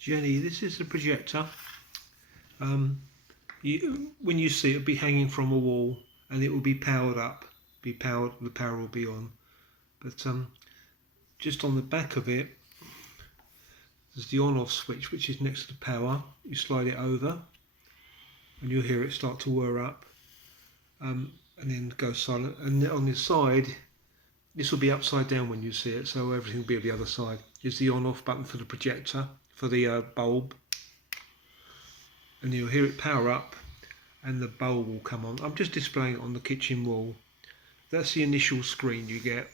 Jenny, this is the projector. When you see it, it'll be hanging from a wall and it will be powered up. The power will be on. But just on the back of it, there's the on-off switch, which is next to the power. You slide it over and you'll hear it start to whir up and then go silent. And on the side, this will be upside down when you see it, so everything will be on the other side. Is the on-off button for the projector, for the bulb. And you'll hear it power up and the bulb will come on. I'm just displaying it on the kitchen wall. That's the initial screen you get.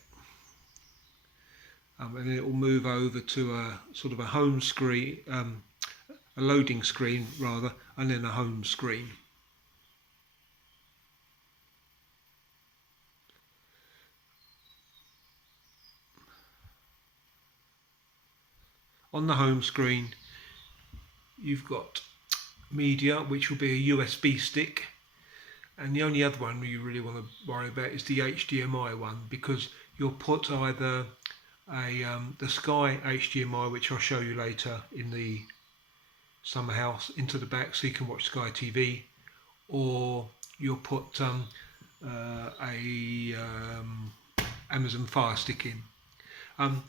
And then it will move over to a sort of a home screen, a loading screen rather, and then a home screen. On the home screen, you've got media, which will be a USB stick, and the only other one you really want to worry about is the HDMI one, because you'll put either the Sky HDMI, which I'll show you later in the summer house, into the back so you can watch Sky TV, or you'll put Amazon Fire Stick in.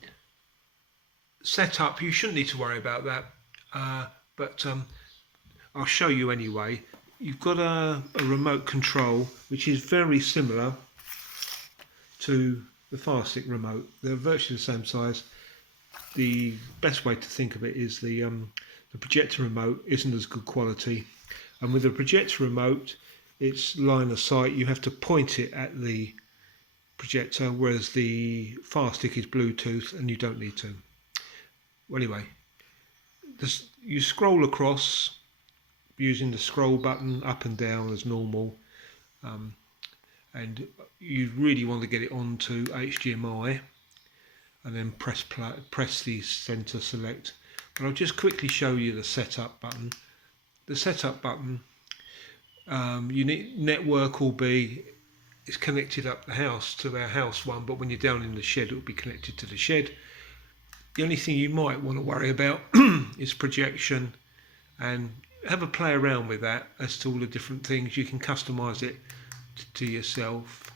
Setup, you shouldn't need to worry about that, but I'll show you anyway. You've got a remote control which is very similar to the Fire Stick remote. They're virtually the same size. The best way to think of it is the projector remote isn't as good quality, and with the projector remote it's line of sight. You have to point it at the projector, whereas the Fire Stick is Bluetooth and you don't need to. Well, anyway, you scroll across using the scroll button up and down as normal, and you really want to get it onto HDMI and then press the center select. But I'll just quickly show you the setup button. The setup button, network will be, it's connected up the house to our house one, but when you're down in the shed it will be connected to the shed. The only thing you might want to worry about is projection, and have a play around with that as to all the different things. You can customize it to yourself.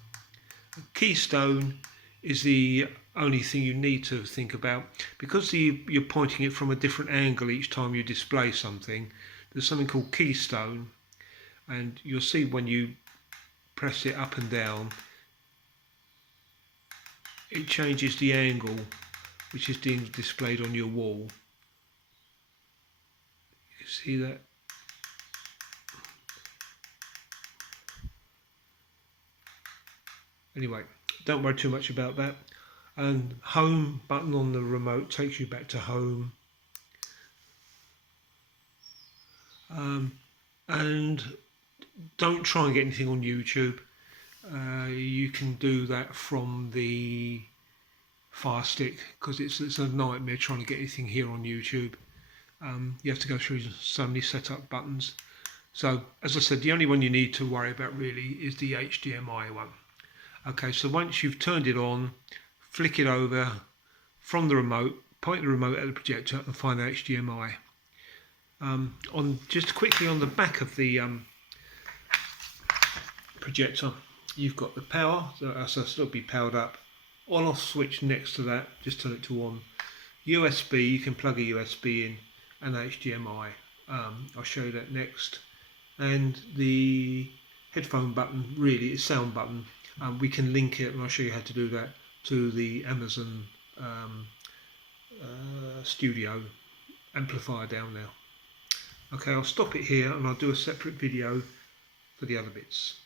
Keystone is the only thing you need to think about, because you're pointing it from a different angle each time you display something. There's something called keystone, and you'll see when you press it up and down it changes the angle which is being displayed on your wall. You see that? Anyway, don't worry too much about that. And home button on the remote takes you back to home. And don't try and get anything on YouTube. You can do that from the Fire Stick, because it's a nightmare trying to get anything here on YouTube. You have to go through so many setup buttons. So as I said, the only one you need to worry about really is the HDMI one. Okay, so once you've turned it on, flick it over from the remote, point the remote at the projector and find the HDMI. Just quickly on the back of the projector, you've got the power, so it'll be powered up. On-off switch next to that, just turn it to on. USB, you can plug a USB in, and HDMI. I'll show you that next. And the headphone button, really, is sound button. We can link it, and I'll show you how to do that, to the Amazon Studio amplifier down there. Okay, I'll stop it here and I'll do a separate video for the other bits.